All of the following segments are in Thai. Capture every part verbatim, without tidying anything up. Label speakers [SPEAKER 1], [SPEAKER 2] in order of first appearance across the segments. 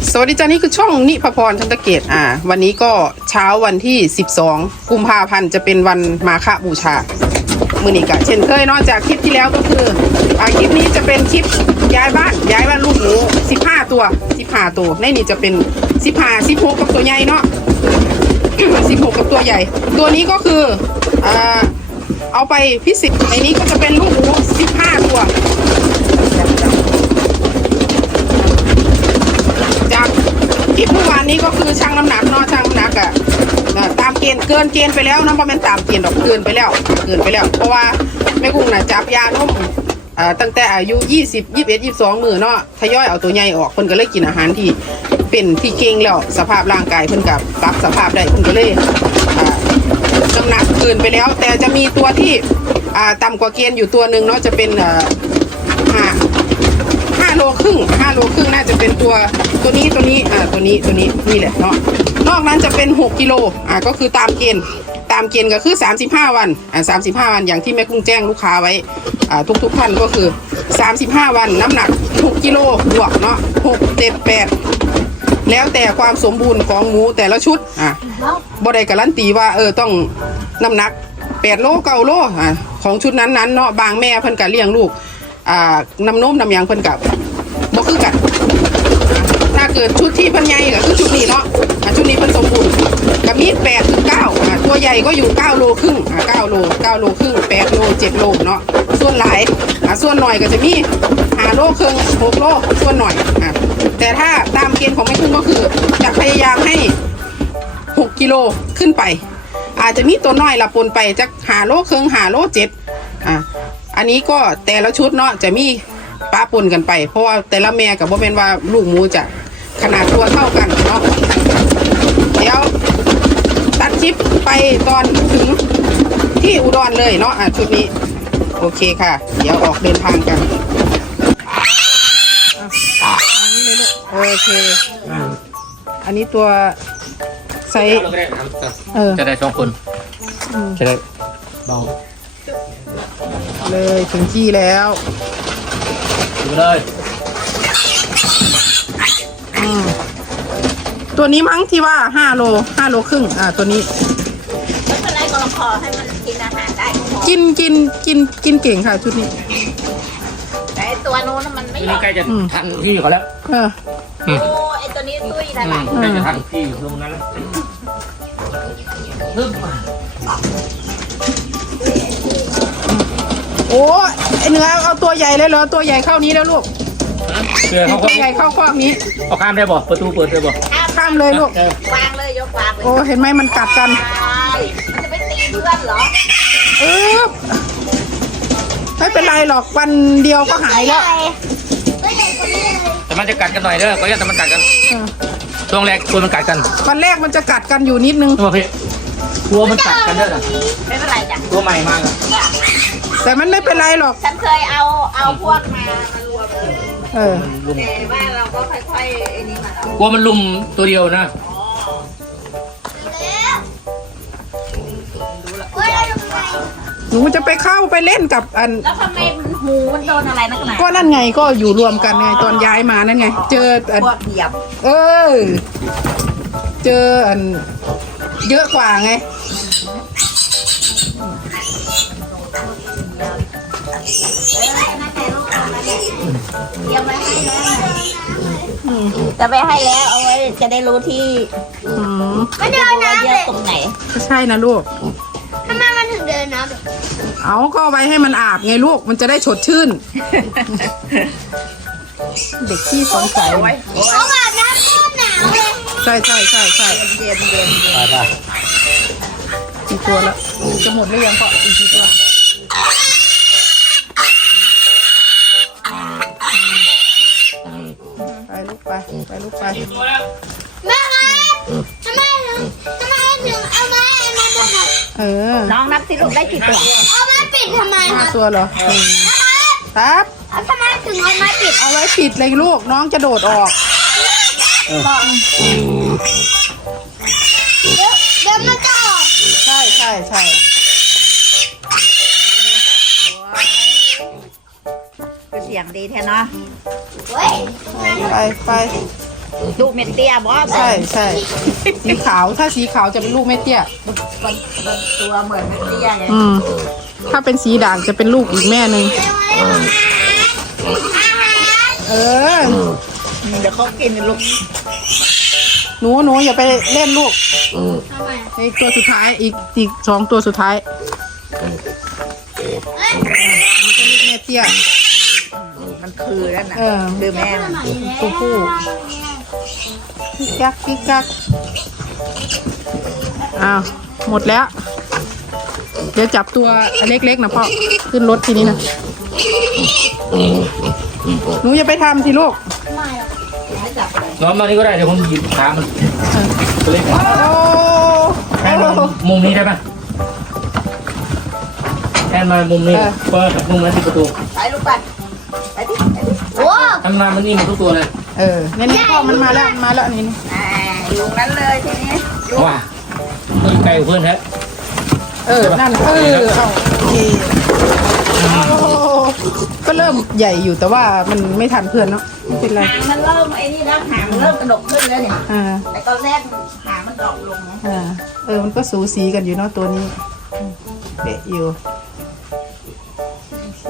[SPEAKER 1] สวัสดีจ้านี่คือช่องนิพพรทันตเกตอ่าวันนี้ก็เช้าวันที่สิบสองกุมภาพันธ์จะเป็นวันมาฆบูชามือนี้กะเช่นเคยนอกจากคลิปที่แล้วก็คืออ่าคลิปนี้จะเป็นคลิปย้ายบ้านย้ายบ้านลูกหมูสิบห้าตัวสิบห้าตัวในนี้จะเป็นสิบห้า สิบหกกับตัวใหญ่เนาะ สิบหกกับตัวใหญ่ตัวนี้ก็คืออ่าเอาไปพิเศษในนี้ก็จะเป็นลูกหมูสิบห้าตัวจากคลิปเมื่อวานนี้ก็คือชั่งน้ำหนักเนาะชั่งน้ำหนักอะตามเกณฑ์เกินเกณฑ์ไปแล้วนะเพราะมันตามเกณฑ์ดอกเกินไปแล้วเกินไปแล้วเพราะว่าแม่กุ้งน่ะจับยานมอ่าตั้งแต่อายุยี่สิบ ยี่สิบเอ็ด ยี่สิบสองมื้อเนาะทยอยเอาตัวใหญ่ออกเพิ่นก็เลยกินอาหารที่เป็นที่เก่งแล้วสภาพร่างกายเพิ่นกับปรับสภาพได้เพิ่นก็เลยอ่าน้ำหนักเกินไปแล้วแต่จะมีตัวที่อ่าต่ำกว่าเกณฑ์อยู่ตัวหนึ่งเนาะจะเป็นอ่าห้าห้าโลครึ่งห้าโลครึ่งน่าจะเป็นตัวตัวนี้ตัวนี้อ่าตัวนี้ตัวนี้นี่แหละเนาะนอกนั้นจะเป็นหกกิโลอ่าก็คือตามเกณฑ์ตามเกณฑ์ก็คือสามสิบห้าวันอ่าสามสิบห้าวันอย่างที่แม่กุ้งแจ้งลูกค้าไว้อ่าทุกๆท่านก็คือสามสิบห้าวันน้ำหนักหกกิโลบวกเนาะหก เจ็ด แปดแล้วแต่ความสมบูรณ์ของหมูแต่ละชุดอ่ะบ่ได้การันตีว่าเออต้องน้ำหนักแปดโลเก้าโลอ่ะของชุดนั้นๆเนาะบางแม่เพิ่นก็เลี้ยงลูกอ่าน้ำนมน้ำยางเพิ่นกับบ่คือกันถ้าเกิดชุดที่เพิ่นใหญ่ก็คือชุดนี้เนาะอ่ะชุดนี้เพิ่นสมบูรณ์ก็มีแปดถึงเก้าอ่ะตัวใหญ่ก็อยู่เก้าโลครึ่งอ่ะเก้าโลเก้าโลครึ่งแปดโลเจ็ดโลเนาะส่วนหลายอ่ะส่วนหน่อยก็จะมีห้าโลครึ่งหกโลส่วนหน่อยอ่ะแต่ถ้าตามเกณฑ์ของแม่กุ้งก็คือจะพยายามให้หกกิโลขึ้นไปอาจจะมีตัวน้อยละปนไปจากห้าโลครึ่งห้าโลเจ็ดอ่ะอันนี้ก็แต่ละชุดเนาะจะมีป้าปนกันไปเพราะว่าแต่ละแม่กับว่าเป็นว่าลูกหมูจะขนาดตัวเท่ากันเนาะเดี๋ยวตัดคลิปไปตอนถึงที่อุดรเลยเนาะอ่ะชุดนี้โอเคค่ะเดี๋ยวออกเดินทางกันอันนี้เลยลูกโอเคอันนี้ตัวไซส์เออ
[SPEAKER 2] จะได้สองคนจะได้เบา
[SPEAKER 1] เลยถึงที่แล้ว
[SPEAKER 2] ดูเลย
[SPEAKER 1] อืมตัวนี้มั้งที่ว่าห้าโลห้าโลครึ่งอ่าตัวนี้
[SPEAKER 3] ไม่เป็นไรก็พอให้มันกินอาหารได้ก็พอ
[SPEAKER 1] กินกินกินกินเก่งค่ะชุดนี้
[SPEAKER 3] แต่ไอตัวโน้นมันไม่
[SPEAKER 2] ที
[SPEAKER 3] ยอ
[SPEAKER 2] นี้
[SPEAKER 3] ม
[SPEAKER 2] ใกล้จะทันพี่เขาแล้ว
[SPEAKER 1] เออ
[SPEAKER 3] โอ้ไอตัวนี้ตุ้ยแล้วล่ะ
[SPEAKER 2] ใกล้จะทันพี่ตรงนั้นแล้วปึ๊บ
[SPEAKER 1] โอ้ไอเนื้อเอาตัวใหญ่เลยเหรอตัวใหญ่เข้านี้แล้วลูก
[SPEAKER 2] เสือเขา
[SPEAKER 1] ตัวใหญ่เข้าคอกนี้
[SPEAKER 2] เอาข้ามได้บ่ประตูเปิดได้บ่
[SPEAKER 1] ข้ามเลยลูก
[SPEAKER 3] วางเลยยกวางเลย
[SPEAKER 1] โอ้เห็นไหมมันกัดกัน
[SPEAKER 3] มันจะไปตีเพื่อนเหรอ
[SPEAKER 1] เออไม่เป็นไรหรอกวันเดียวก็หายแล้ว
[SPEAKER 2] แต่มันจะกัดกันหน่อยเด้อก็ยังแต่มันกัดกัน
[SPEAKER 1] เออ
[SPEAKER 2] ช่วงแรกตัวมันกัดกัน
[SPEAKER 1] วันแรกมันจะกัดกันอยู่นิดนึง
[SPEAKER 2] ตัวพี่ตัวมันกัดกันเด้อ
[SPEAKER 3] ไม่เป็นไรจ้ะ
[SPEAKER 2] ตัวใหม่มากอะ
[SPEAKER 1] แต่มันไม่เป็นไรหรอก
[SPEAKER 3] ฉันเคยเอาเอาพวกมามารวมเลย
[SPEAKER 1] เออ
[SPEAKER 2] มันลุม
[SPEAKER 3] แต่ว่าเราก็ค่อยๆไอ้นี่มาเอา
[SPEAKER 2] กลัวมันลุมตัวเดียวนะ
[SPEAKER 1] หนูจะไปเข้าไปเล่นกับอัน
[SPEAKER 3] แล้วทำไมหูมันโดนอะไรนักหนา
[SPEAKER 1] ก็นั่นไงก็อยู่รวมกันไงตอนย้ายมานั่นไง เจออัน
[SPEAKER 3] พวกเหยียบ
[SPEAKER 1] เออ เจออันเยอะกว่าไง
[SPEAKER 3] เตรียมไว้ให้แล้วจะไปให้แล้วเอาไว้จะได้รู้ที่
[SPEAKER 1] อืม
[SPEAKER 3] ไม่เดินน้ำเลยตรงไหน
[SPEAKER 1] ก็ใช่นะลูก
[SPEAKER 3] ทำไมมันถึงเดินน้ำแบบ
[SPEAKER 1] เอาก็เอาไว้ให้มันอาบไงลูก มันจะได้สดชื่น เด็กที่สงสัย
[SPEAKER 3] เขาแบบน้ำท่วมหนาวเลย
[SPEAKER 1] ใช่ใช่ใช่ใช่
[SPEAKER 3] เย็นเย็น
[SPEAKER 2] ไปไป
[SPEAKER 1] กี่ตัวแล้วจะหมดหรือยังก็อีกกี่ตัวไปลูกไปไปลูกไป
[SPEAKER 3] แม่ครับทำไมทำไมถึงเอาไม้มาปิด
[SPEAKER 1] เออ
[SPEAKER 3] น้องนับสิลูกได้กี่ตัวเอาไม้ปิดทำไม
[SPEAKER 1] ห้าตัวเหรอหนึ่งครับ
[SPEAKER 3] ทำไมถึงเอาไม้ปิด
[SPEAKER 1] เอาไว้ปิดเลยลูกน้องจะโดดออก
[SPEAKER 3] เดี๋ยวเดี๋ยวมันจะออก
[SPEAKER 1] ใช่ใช่ใช่
[SPEAKER 3] เสียงดีแท้เนาะ
[SPEAKER 1] ไปไป
[SPEAKER 3] ลูกเม็ดเตี้ยบอส
[SPEAKER 1] ใช่ใช่สีขาวถ้าสีขาวจะเป็นลูกไม่เตี้ย
[SPEAKER 3] มันมันตัวเหมือนเม็ดเตี้ยไง
[SPEAKER 1] อืมถ้าเป็นสีด่างจะเป็นลูกอีกแม่หนึ่งเออ
[SPEAKER 3] เดี๋ยวเขากินลูก
[SPEAKER 1] หนูหนูอย่าไปเล่นลูกอีกตัวสุดท้ายอีกอีกสองตัวสุดท้ายมันก็ลูกแม่เตี้ย
[SPEAKER 3] มันคือนั่นน่ะ
[SPEAKER 1] เออ
[SPEAKER 3] คือแม่มัน
[SPEAKER 1] ผู้ผู้กิ๊กกักกิ๊กกักอ้าวหมดแล้ว เดี๋ยวจับตัวเล็กๆนะพ่อขึ้นรถทีนี้นะหนูอย่าไปทำสิลูก
[SPEAKER 2] น้องมานี่ก็ได้เดี๋ยวผมหยิบขามันตัวเล็ก
[SPEAKER 1] โอ้
[SPEAKER 2] แทนมามุมนี้ได้ปะแทนมามุมนี้เปิดมุมนั้นที่ประตู
[SPEAKER 3] ไปลูกไปไปดิไปดิโอ้
[SPEAKER 2] ทำงานมันนี่หมดทุกตัวเลย
[SPEAKER 1] เออเนี่ยนี่พ่อมันมาแล้วมันมาแล้วนี่
[SPEAKER 3] อ่าอยู่นั้นเลยทีนี้
[SPEAKER 2] ว้าเฮ้ยไกลกว่าเพื่อนแท้
[SPEAKER 1] เออนั่นเออเอาโอเคโอ้ก็เริ่มใหญ่อยู่แต่ว่ามันไม่ทันเพื่อนเนาะไม่เป็นไร
[SPEAKER 3] หางมันเริ่มไอ้นี่แล้วหางมันเริ่มกระดกขึ้นแล้วเนี่ย
[SPEAKER 1] อ่า
[SPEAKER 3] แต่ตอนแรกหางมันดรอปลงนะ
[SPEAKER 1] อ่าเออมันก็สูสีกันอยู่เนาะตัวนี้เป๊ะอยู่โอเค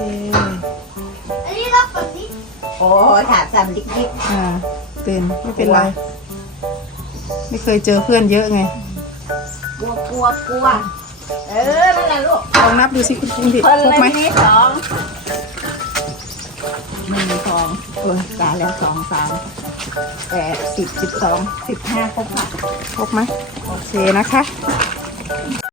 [SPEAKER 3] โอ้ยขาสั่นดิ๊ก
[SPEAKER 1] อ่าเป็นไม่เป็นไรไม่เคยเจอเพื่อนเยอะไง
[SPEAKER 3] ๆกลัวกลัวกลัวเออนั่นแหละลูก
[SPEAKER 1] ลองนับดูสิคุณคุณผิด
[SPEAKER 3] คน
[SPEAKER 1] ครบ
[SPEAKER 3] ละ
[SPEAKER 1] ไหม
[SPEAKER 3] นี้สองหนึ่งสองเออกาแล้วสองสามแปดสิบสิบสองสิบห้าครบค่ะ
[SPEAKER 1] ครบไหมโอเคนะคะ